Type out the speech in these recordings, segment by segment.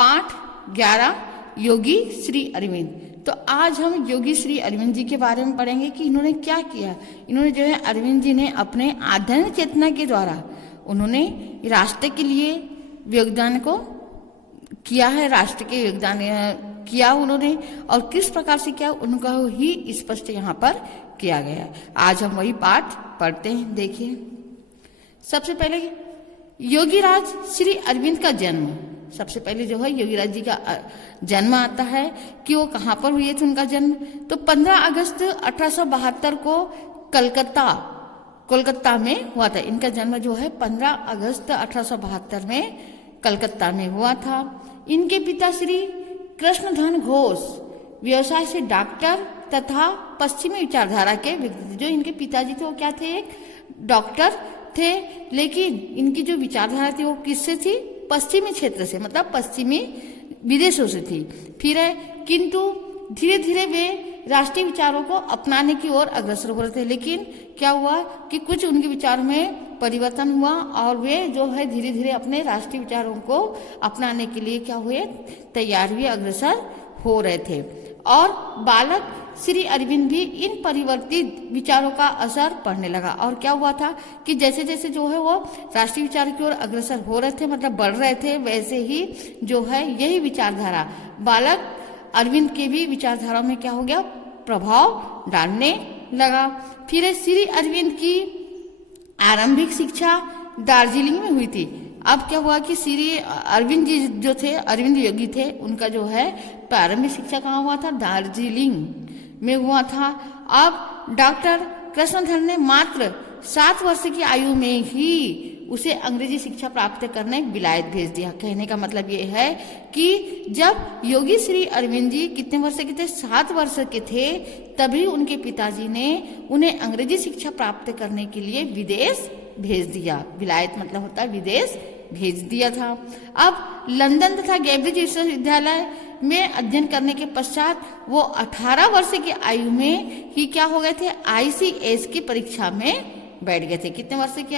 पाठ 11 योगी श्री अरविंद। तो आज हम योगी श्री अरविंद जी के बारे में पढ़ेंगे कि इन्होंने क्या किया। इन्होंने जो है अरविंद जी ने अपने आध्यात्मिक चेतना के द्वारा उन्होंने राष्ट्र के लिए योगदान को किया है, राष्ट्र के योगदान किया उन्होंने, और किस प्रकार से किया उनका ही स्पष्ट यहाँ पर किया गया। आज हम वही पाठ पढ़ते हैं। देखिए, सबसे पहले योगीराज श्री अरविंद का जन्म। सबसे पहले जो है योगीराज जी का जन्म आता है कि वो कहाँ पर हुए थे उनका जन्म। तो 15 अगस्त 1872 को कोलकाता में हुआ था। इनका जन्म जो है 15 अगस्त 1872 में कलकत्ता में हुआ था। इनके पिता श्री कृष्णधन घोष व्यवसाय से डॉक्टर तथा पश्चिमी विचारधारा के व्यक्ति। जो इनके पिताजी थे वो क्या थे, एक डॉक्टर थे, लेकिन इनकी जो विचारधारा थी वो किससे थी, पश्चिमी क्षेत्र से, मतलब पश्चिमी विदेशों से थी। फिर है किंतु धीरे धीरे वे राष्ट्रीय विचारों को अपनाने की ओर अग्रसर हो रहे थे। लेकिन क्या हुआ कि कुछ उनके विचार में परिवर्तन हुआ और वे जो है धीरे धीरे अपने राष्ट्रीय विचारों को अपनाने के लिए क्या हुए, तैयार हुए, अग्रसर हो रहे थे। और बालक श्री अरविंद भी इन परिवर्तित विचारों का असर पड़ने लगा। और क्या हुआ था कि जैसे जैसे जो है वो राष्ट्रीय विचार की ओर अग्रसर हो रहे थे, मतलब बढ़ रहे थे, वैसे ही जो है यही विचारधारा बालक अरविंद के भी विचारधारा में क्या हो गया, प्रभाव डालने लगा। फिर श्री अरविंद की आरंभिक शिक्षा दार्जिलिंग में हुई थी। अब क्या हुआ कि श्री अरविंद जी जो थे, अरविंद योगी थे, उनका जो है प्रारंभिक शिक्षा कहाँ हुआ था, दार्जिलिंग में हुआ था। अब डॉक्टर कृष्णधन ने मात्र 7 वर्ष की आयु में ही उसे अंग्रेजी शिक्षा प्राप्त करने विलायत भेज दिया। कहने का मतलब ये है कि जब योगी श्री अरविंद जी कितने वर्ष के थे, 7 वर्ष के थे, तभी उनके पिताजी ने उन्हें अंग्रेजी शिक्षा प्राप्त करने के लिए विदेश भेज दिया। विलायत मतलब होता है विदेश, भेज दिया था। अब लंदन तथा कैम्ब्रिज विश्वविद्यालय में अध्ययन करने के पश्चात वो 18 वर्ष की आयु में ही क्या हो गए थे, ICS की परीक्षा में बैठ गए थे। कितने वर्ष की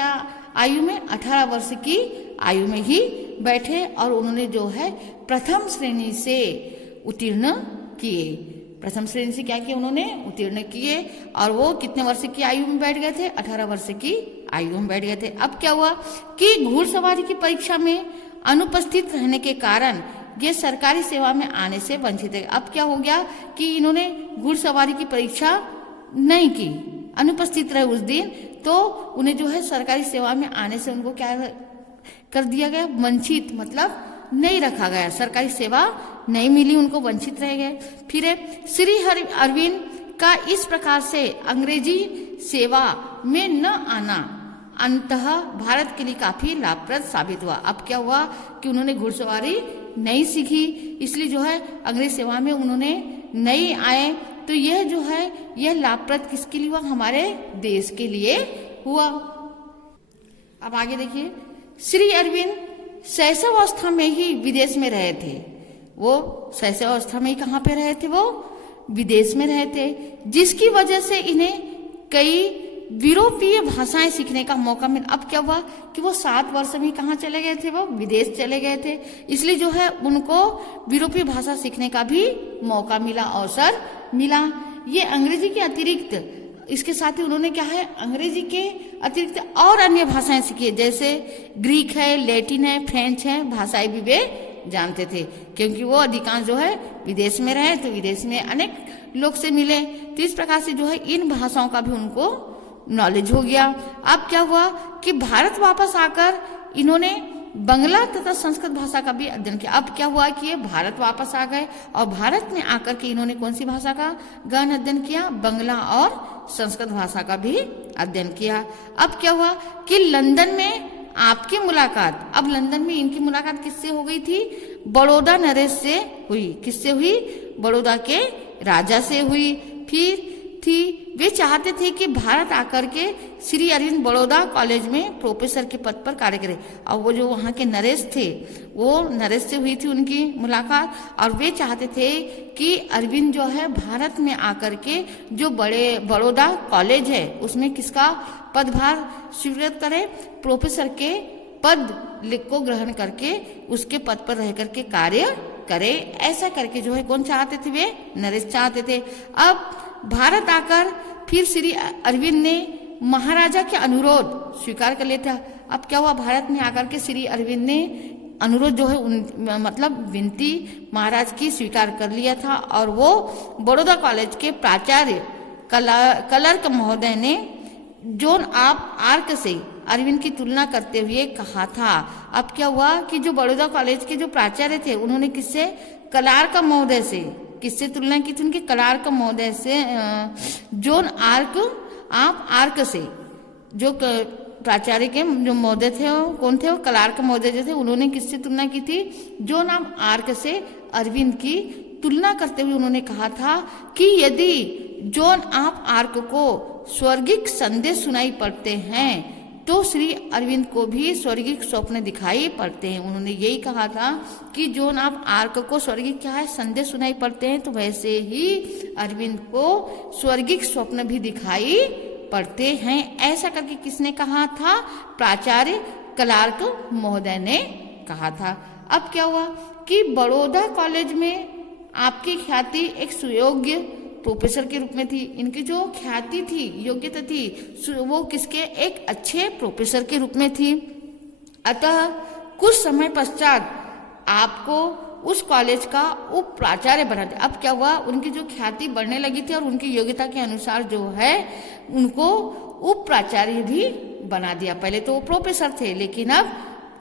आयु में, 18 वर्ष की आयु में ही बैठे और उन्होंने जो है प्रथम श्रेणी से उत्तीर्ण किए। प्रथम श्रेणी से क्या किया, उन्होंने उत्तीर्ण किए। और वो कितने वर्ष की आयु में बैठ गए थे, 18 वर्ष की आयु में बैठ गए थे। अब क्या हुआ कि घुड़सवारी की परीक्षा में अनुपस्थित रहने के कारण ये सरकारी सेवा में आने से वंचित है। अब क्या हो गया कि इन्होंने घुड़सवारी की परीक्षा नहीं की, अनुपस्थित रहे उस दिन, तो उन्हें जो है सरकारी सेवा में आने से उनको क्या कर दिया गया, वंचित, मतलब नहीं रखा गया, सरकारी सेवा नहीं मिली, उनको वंचित रह गए। फिर श्री अरविंद का इस प्रकार से अंग्रेजी सेवा में न आना अंततः भारत के लिए काफी लाभप्रद साबित हुआ। अब क्या हुआ कि उन्होंने घुड़सवारी नहीं सीखी, इसलिए जो है अंग्रेज सेवा में उन्होंने नहीं आए। तो यह जो है यह लाभप्रद किसके लिए हुआ, हमारे देश के लिए हुआ। अब आगे देखिए, श्री अरविंद शैशव अवस्था में ही विदेश में रहे थे। वो शैशव अवस्था में ही कहाँ पे रहे थे, वो विदेश में रहे थे, जिसकी वजह से इन्हें कई यूरोपीय भाषाएं सीखने का मौका मिला। अब क्या हुआ कि वो 7 वर्ष में कहाँ चले गए थे, वो विदेश चले गए थे, इसलिए जो है उनको यूरोपीय भाषा सीखने का भी मौका मिला, अवसर मिला। ये अंग्रेजी के अतिरिक्त, इसके साथ ही उन्होंने क्या है, अंग्रेजी के अतिरिक्त और अन्य भाषाएं सीखी, जैसे ग्रीक है, लैटिन है, फ्रेंच है, भाषाएं भी वे जानते थे, क्योंकि वो अधिकांश जो है विदेश में रहे, तो विदेश में अनेक लोग से मिले, तो इस प्रकार से जो है इन भाषाओं का भी उनको नॉलेज हो गया। अब क्या हुआ कि भारत वापस आकर इन्होंने बंगला तथा संस्कृत भाषा का भी अध्ययन किया। अब क्या हुआ कि ये भारत वापस आ गए और भारत में आकर के इन्होंने कौन सी भाषा का गहन अध्ययन किया, बंगला और संस्कृत भाषा का भी अध्ययन किया। अब क्या हुआ कि लंदन में आपकी मुलाकात, अब लंदन में इनकी मुलाकात किससे हो गई थी, बड़ौदा नरेश से हुई। किससे हुई, बड़ौदा के राजा से हुई। फिर थी वे चाहते थे कि भारत आकर के श्री अरविंद बड़ौदा कॉलेज में प्रोफेसर के पद पर कार्य करें। और वो जो वहाँ के नरेश थे, वो नरेश से हुई थी उनकी मुलाकात, और वे चाहते थे कि अरविंद जो है भारत में आकर के जो बड़ौदा कॉलेज है उसमें किसका पदभार स्वीकृत करे, प्रोफेसर के पद को ग्रहण करके उसके पद पर रह करके कार्य करे, ऐसा करके जो है कौन चाहते थे, वे नरेश चाहते थे। अब भारत आकर फिर श्री अरविंद ने महाराजा के अनुरोध स्वीकार कर लिया था। अब क्या हुआ, भारत में आकर के श्री अरविंद ने अनुरोध जो है मतलब विनती महाराज की स्वीकार कर लिया था, और वो बड़ौदा कॉलेज के प्राचार्य क्लर्क महोदय ने जॉन ऑफ आर्क से अरविंद की तुलना करते हुए कहा था। अब क्या हुआ कि जो बड़ौदा कॉलेज के जो प्राचार्य थे उन्होंने किससे, क्लर्क महोदय से, किससे तुलना की थी, उनके क्लर्क महोदय से, जॉन ऑफ आर्क से। जो प्राचार्य के जो महोदय थे वो कौन थे, वो क्लर्क महोदय जो थे, उन्होंने किससे तुलना की थी, जॉन ऑफ आर्क से अरविंद की तुलना करते हुए उन्होंने कहा था कि यदि जॉन ऑफ आर्क को स्वर्गिक संदेश सुनाई पड़ते हैं तो श्री अरविंद को भी स्वर्गिक स्वप्न दिखाई पड़ते हैं। उन्होंने यही कहा था कि जॉन ऑफ आर्क को स्वर्गिक क्या है, संदेश सुनाई पड़ते हैं, तो वैसे ही अरविंद को स्वर्गिक स्वप्न भी दिखाई पढ़ते हैं। ऐसा करके किसने कहा था, प्राचार्य क्लर्क महोदय ने कहा था। अब क्या हुआ कि बड़ौदा कॉलेज में आपकी ख्याति एक सुयोग्य प्रोफेसर के रूप में थी। इनकी जो ख्याति थी, योग्यता थी, वो किसके, एक अच्छे प्रोफेसर के रूप में थी। अतः कुछ समय पश्चात आपको उस कॉलेज का उप प्राचार्य बना दिया। अब क्या हुआ, उनकी जो ख्याति बढ़ने लगी थी और उनकी योग्यता के अनुसार जो है उनको उप प्राचार्य भी बना दिया। पहले तो वो प्रोफेसर थे लेकिन अब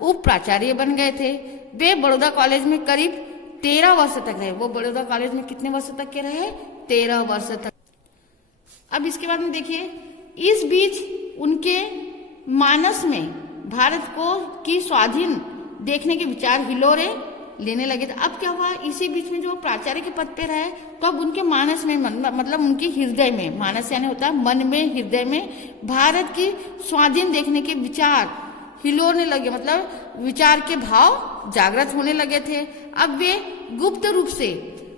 उप प्राचार्य बन गए थे। वे बड़ौदा कॉलेज में करीब 13 वर्ष तक रहे। वो बड़ौदा कॉलेज में कितने वर्ष तक के रहे, 13 वर्ष तक। अब इसके बाद में देखिए, इस बीच उनके मानस में भारत को की स्वाधीन देखने के विचार हिलोरे लेने लगे थे। अब क्या हुआ, इसी बीच में जो प्राचार्य के पद पे रहे तो अब उनके मानस में मतलब उनके हृदय में, मानस यानी होता है मन में, हृदय में भारत की स्वाधीन देखने के विचार हिलोरने लगे, मतलब विचार के भाव जागृत होने लगे थे। अब वे गुप्त रूप से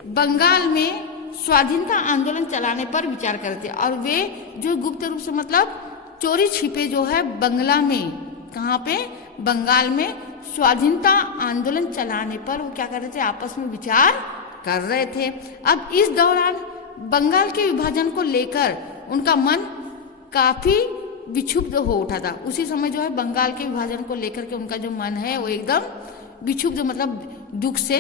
बंगाल में स्वाधीनता आंदोलन चलाने पर विचार करते, और वे जो गुप्त रूप से मतलब चोरी छिपे जो है बंगला में, कहाँ पे, बंगाल में स्वाधीनता आंदोलन चलाने पर वो क्या कर रहे थे, आपस में विचार कर रहे थे। अब इस दौरान बंगाल के विभाजन को लेकर उनका मन काफी विक्षुब्ध हो उठा था। उसी समय जो है बंगाल के विभाजन को लेकर के उनका जो मन है वो एकदम विक्षुब्ध, मतलब दुख से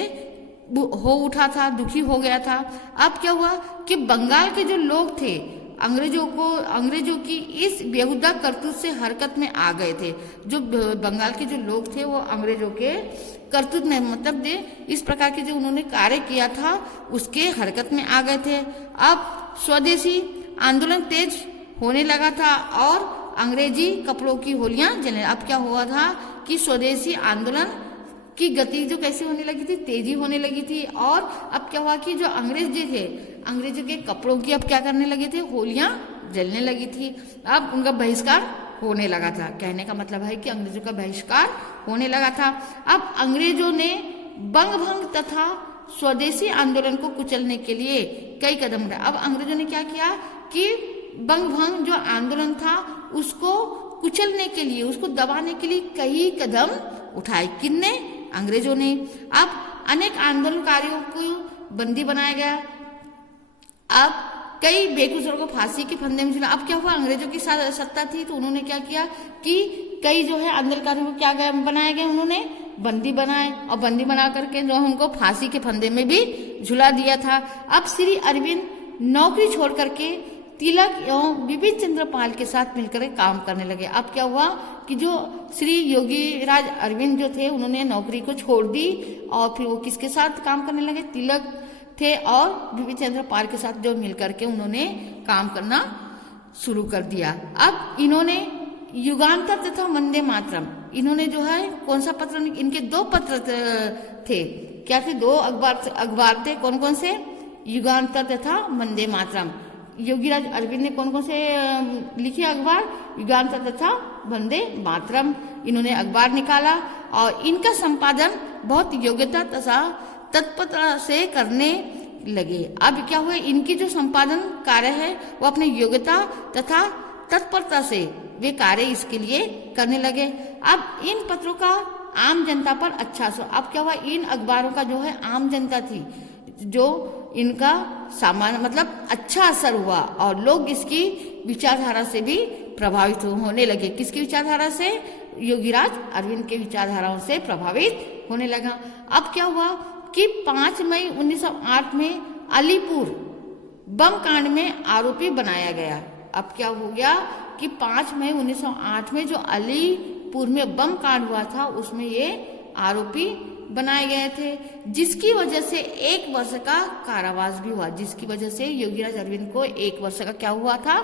हो उठा था, दुखी हो गया था। अब क्या हुआ कि बंगाल के जो लोग थे अंग्रेजों की इस बेहुदा करतूत से हरकत में आ गए थे। जो बंगाल के जो लोग थे वो अंग्रेजों के करतूत में, मतलब इस प्रकार के जो उन्होंने कार्य किया था उसके हरकत में आ गए थे। अब स्वदेशी आंदोलन तेज होने लगा था और अंग्रेजी कपड़ों की होलियां जलने। अब क्या हुआ था कि स्वदेशी आंदोलन की गति जो कैसे होने लगी थी, तेजी होने लगी थी। और अब क्या हुआ कि जो अंग्रेज जो थे, अंग्रेजों के कपड़ों की अब क्या करने लगे थे, होलियां जलने लगी थी। अब उनका बहिष्कार होने लगा था। कहने का मतलब है कि अंग्रेजों का बहिष्कार होने लगा था। अब अंग्रेजों ने बंग भंग तथा स्वदेशी आंदोलन को कुचलने के लिए कई कदम उठाए। अब अंग्रेजों ने क्या किया कि बंग भंग जो आंदोलन था उसको कुचलने के लिए, उसको दबाने के लिए कई कदम उठाए। किन्ने, अंग्रेजों ने। अब अनेक आंदोलनकारियों को बंदी बनाया गया। अब कई बेकसूरों को फांसी के फंदे में झुला। अब क्या हुआ, अंग्रेजों की सत्ता थी तो उन्होंने क्या किया कि कई जो है आंदोलनकारियों को क्या बनाए गए, उन्होंने बंदी बनाए और बंदी बना करके जो उनको फांसी के फंदे में भी झुला दिया था। अब श्री अरविंद नौकरी छोड़ करके तिलक एवं बिपिन चंद्र पाल के साथ मिलकर काम करने लगे। अब क्या हुआ कि जो श्री योगीराज अरविंद जो थे उन्होंने नौकरी को छोड़ दी और फिर वो किसके साथ काम करने लगे, तिलक थे और बिपिन चंद्र पाल के साथ जो मिलकर के उन्होंने काम करना शुरू कर दिया। अब इन्होंने युगांतर तथा वंदे मातरम, इन्होंने जो है कौन सा पत्र, इनके 2 पत्र थे। क्या थे, 2 अखबार थे। कौन कौन से, युगांतर तथा वंदे मातरम। योगीराज अरविंद ने कौन कौन से लिखे अखबार, युगांतर तथा वंदे मातरम। इन्होंने अखबार निकाला और इनका संपादन बहुत योग्यता तथा तत्परता से करने लगे। अब क्या हुआ, इनकी जो संपादन कार्य है वो अपने योग्यता तथा तत्परता से वे कार्य इसके लिए करने लगे। अब इन पत्रों का आम जनता पर अच्छा असर। अब क्या हुआ, इन अखबारों का जो है आम जनता थी जो इनका सामान्य मतलब अच्छा असर हुआ और लोग इसकी विचारधारा से भी प्रभावित होने लगे। किसकी विचारधारा से? योगीराज अरविंद के विचारधाराओं से प्रभावित होने लगा। अब क्या हुआ कि 5 मई 1908 में अलीपुर बम कांड में आरोपी बनाया गया। अब क्या हो गया कि 5 मई 1908 में जो अलीपुर में बम कांड हुआ था उसमें ये आरोपी बनाए गए थे, जिसकी वजह से 1 वर्ष का कारावास भी हुआ। जिसकी वजह से योगीराज अरविंद को 1 वर्ष का क्या हुआ था?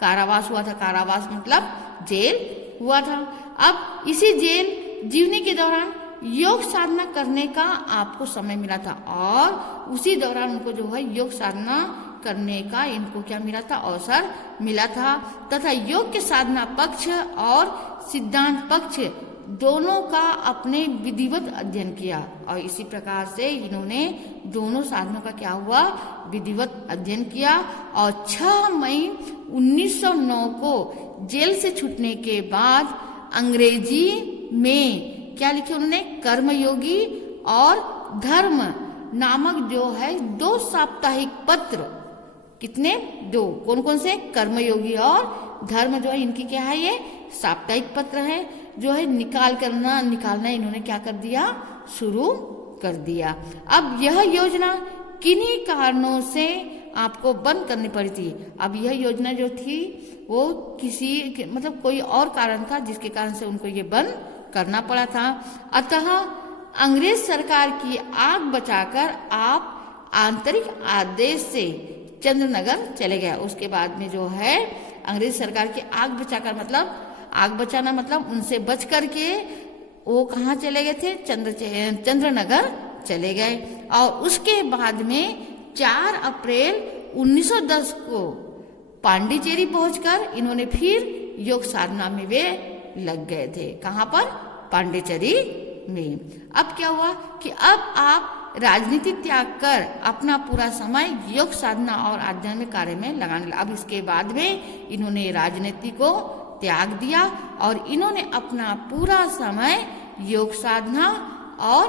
कारावास हुआ था। कारावास मतलब जेल हुआ था। अब इसी जेल जीवनी के दौरान योग साधना करने का आपको समय मिला था और उसी दौरान उनको जो है योग साधना करने का इनको क्या मिला था? अवसर मिला था तथा योग के साधना पक्ष और सिद्धांत पक्ष दोनों का अपने विधिवत अध्ययन किया और इसी प्रकार से इन्होंने दोनों साधनों का क्या हुआ? विधिवत अध्ययन किया। और 6 मई 1909 को जेल से छूटने के बाद अंग्रेजी में क्या लिखे उन्होंने? कर्मयोगी और धर्म नामक जो है 2 साप्ताहिक पत्र। कितने? 2। कौन कौन से? कर्मयोगी और धर्म जो है इनकी क्या है? ये साप्ताहिक पत्र है जो है निकालना इन्होंने क्या कर दिया? शुरू कर दिया। अब यह योजना किन्हीं कारणों से आपको बंद करनी पड़ी थी। अब यह योजना जो थी वो किसी मतलब कोई और कारण था जिसके कारण से उनको ये बंद करना पड़ा था। अतः अंग्रेज सरकार की आग बचाकर आप आंतरिक आदेश से चंद्रनगर चले गए। उसके बाद में जो है अंग्रेज सरकार की आग बचाकर मतलब आग बचाना मतलब उनसे बच करके वो कहाँ चले गए थे? चंद्रनगर चले गए। और उसके बाद में 4 अप्रैल 1910 को पांडिचेरी पहुंचकर इन्होंने फिर योग साधना में वे लग गए थे। कहाँ पर? पांडिचेरी में। अब क्या हुआ कि अब आप राजनीति त्याग कर अपना पूरा समय योग साधना और आध्यात्मिक कार्य में लगाने लगा। अब इसके बाद में इन्होंने राजनीति को त्याग दिया और इन्होंने अपना पूरा समय योग साधना और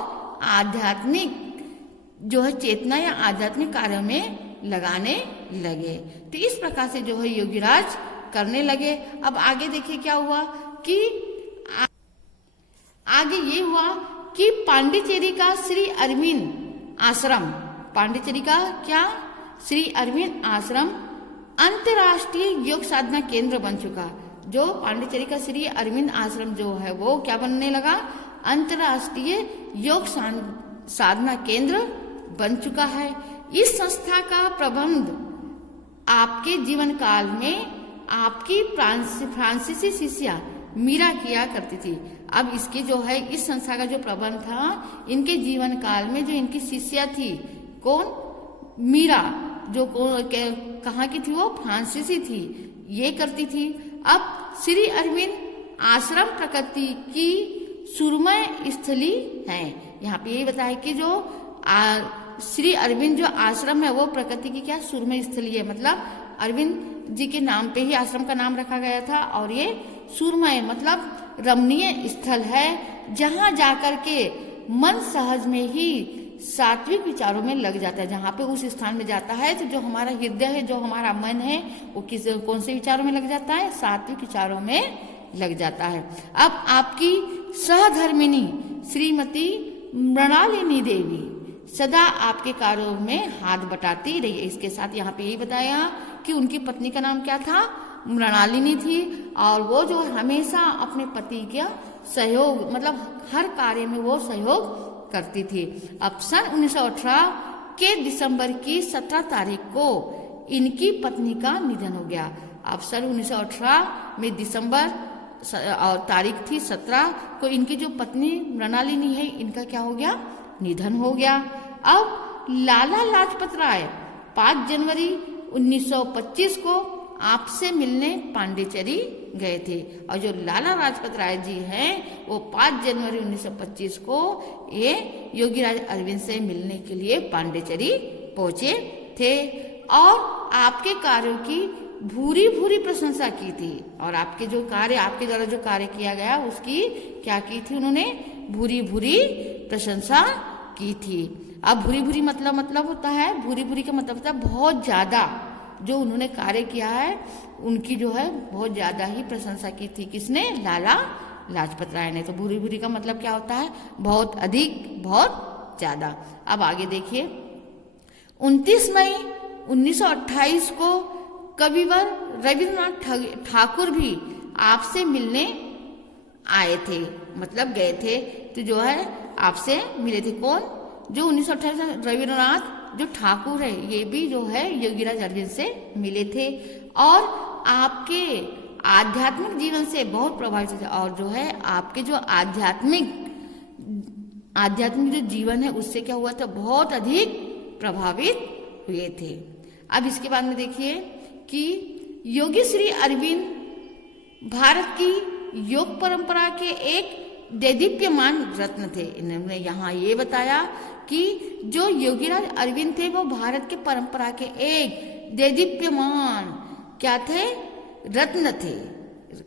आध्यात्मिक जो है चेतना या आध्यात्मिक कार्यों में लगाने लगे। तो इस प्रकार से जो है योगीराज करने लगे। अब आगे देखिए क्या हुआ कि आगे ये हुआ कि पांडिचेरी का श्री अरविंद आश्रम, पांडिचेरी का क्या? श्री अरविंद आश्रम अंतर्राष्ट्रीय योग साधना केंद्र बन चुका। जो पांडिचेरी का श्री अरविंद आश्रम जो है वो क्या बनने लगा? अंतर्राष्ट्रीय योग साधना केंद्र बन चुका है। इस संस्था का प्रबंध आपके जीवन काल में आपकी फ्रांसीसी शिष्या मीरा किया करती थी। अब इसके जो है इस संस्था का जो प्रबंध था इनके जीवन काल में जो इनकी शिष्या थी कौन? मीरा, जो कहाँ की थी? वो फ्रांसीसी थी, ये करती थी। अब श्री अरविंद आश्रम प्रकृति की सुरमय स्थली है। यहाँ पे यही बताया कि जो श्री अरविंद जो आश्रम है वो प्रकृति की क्या? सुरमय स्थली है। मतलब अरविंद जी के नाम पे ही आश्रम का नाम रखा गया था और ये सुरमय मतलब रमणीय स्थल है जहाँ जाकर के मन सहज में ही सात्विक विचारों में लग जाता है। जहाँ पे उस स्थान में जाता है तो जो हमारा हृदय है, जो हमारा मन है वो कौन से विचारों में लग जाता है? सात्विक विचारों में लग जाता है। अब आपकी सहधर्मिणी श्रीमती मृणालिनी देवी सदा आपके कार्यों में हाथ बटाती रही है। इसके साथ यहाँ पे यही बताया कि उनकी पत्नी का नाम क्या था? मृणालिनी थी और वो जो हमेशा अपने पति का सहयोग मतलब हर कार्य में वो सहयोग करती थी। अब सन 1918 के दिसंबर की 17 तारीख को इनकी पत्नी का निधन हो गया। अब सन 1918 में दिसंबर और तारीख थी 17 को इनकी जो पत्नी मृणालिनी है इनका क्या हो गया? निधन हो गया। अब लाला लाजपत राय 5 जनवरी 1925 को आपसे मिलने पांडिचेरी गए थे और जो लाला लाजपत राय जी हैं वो 5 जनवरी 1925 को ये योगीराज अरविंद से मिलने के लिए पांडिचेरी पहुंचे थे और आपके कार्यों की भूरी भूरी प्रशंसा की थी और आपके द्वारा जो कार्य किया गया उसकी क्या की थी, उन्होंने भूरी भूरी प्रशंसा की थी। अब भूरी भूरी मतलब होता है, भूरी भूरी का मतलब होता है बहुत ज्यादा, जो उन्होंने कार्य किया है उनकी जो है बहुत ज्यादा ही प्रशंसा की थी। किसने? लाला लाजपत राय ने। तो भूरी भूरी का मतलब क्या होता है? बहुत अधिक, बहुत ज्यादा। अब आगे देखिए, 29 मई 1928 को कविवर रविन्द्रनाथ ठाकुर भी आपसे मिलने आए थे, मतलब गए थे, तो जो है आपसे मिले थे। कौन? जो 1928 रविन्द्रनाथ जो ठाकुर है, ये भी जो है योगीराज अरविंद से मिले थे और आपके आध्यात्मिक जीवन से बहुत प्रभावित थे और जो है आपके जो आध्यात्मिक जो जीवन है उससे क्या हुआ था? बहुत अधिक प्रभावित हुए थे। अब इसके बाद में देखिए कि योगी श्री अरविंद भारत की योग परंपरा के एक देदीप्यमान रत्न थे। इन्होंने यहाँ ये बताया कि जो योगीराज अरविंद थे वो भारत के परंपरा के एक देदीप्यमान क्या थे? रत्न थे।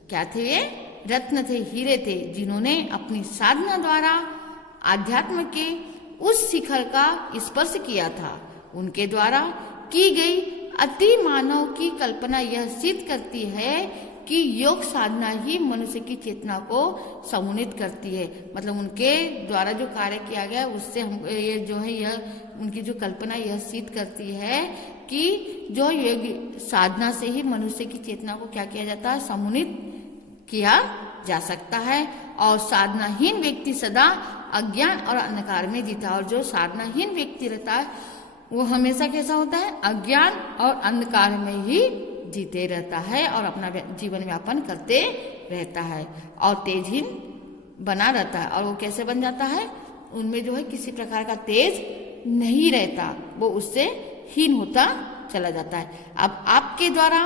क्या थे ये? रत्न थे, हीरे थे, जिन्होंने अपनी साधना द्वारा आध्यात्म के उस शिखर का स्पर्श किया था। उनके द्वारा की गई अति मानव की कल्पना यह सिद्ध करती है कि योग साधना ही मनुष्य की चेतना को समुन्नित करती है। मतलब उनके द्वारा जो कार्य किया गया उससे हम ये जो है यह उनकी जो कल्पना यह सिद्ध करती है कि जो योग साधना से ही मनुष्य की चेतना को क्या किया जाता है? समुन्नित किया जा सकता है। और साधनाहीन व्यक्ति सदा अज्ञान और अंधकार में जीता, और जो साधनाहीन व्यक्ति रहता है वो हमेशा कैसा होता है? अज्ञान और अंधकार में ही जीते रहता है और अपना जीवन यापन करते रहता है और तेजहीन बना रहता है। और वो कैसे बन जाता है? उनमें जो है किसी प्रकार का तेज नहीं रहता, वो उससे हीन होता चला जाता है। अब आपके द्वारा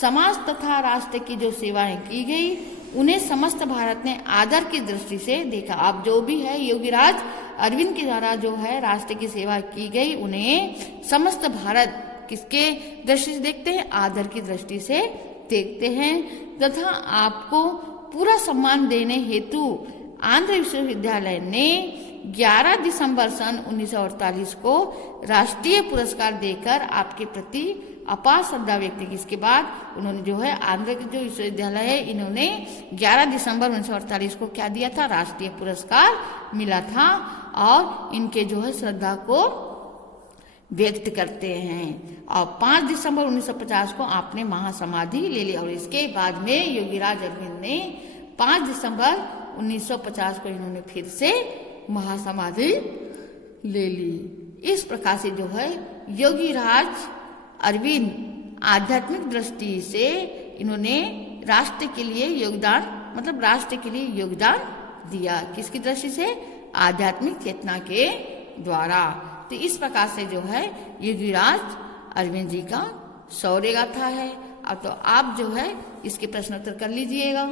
समाज तथा राष्ट्र की जो सेवाएं की गई उन्हें समस्त भारत ने आदर की दृष्टि से देखा। अब जो भी है योगीराज अरविंद के द्वारा जो है राष्ट्र की सेवा की गई, उन्हें समस्त भारत किसके दृष्टि से देखते हैं? आदर की दृष्टि से देखते हैं तथा आपको पूरा सम्मान देने हेतु आंध्र विश्वविद्यालय ने 11 दिसंबर सन 1948 को राष्ट्रीय पुरस्कार देकर आपके प्रति अपार श्रद्धा व्यक्त की। इसके बाद उन्होंने जो है आंध्र के जो विश्वविद्यालय है इन्होंने 11 दिसंबर 1948 को क्या दिया था? राष्ट्रीय पुरस्कार मिला था और इनके जो है श्रद्धा को व्यक्त करते हैं। और 5 दिसंबर 1950 को आपने महासमाधि ले ली और इसके बाद में योगीराज अरविंद ने 5 दिसंबर 1950 को इन्होंने फिर से महासमाधि ले ली। इस प्रकार से जो है योगीराज अरविंद आध्यात्मिक दृष्टि से इन्होंने राष्ट्र के लिए योगदान, मतलब राष्ट्र के लिए योगदान दिया। किसकी दृष्टि से? आध्यात्मिक चेतना के द्वारा। तो इस प्रकार से जो है योगीराज अरविंद जी का शौर्य गाथा है। अब तो आप जो है इसके प्रश्नोत्तर कर लीजिएगा।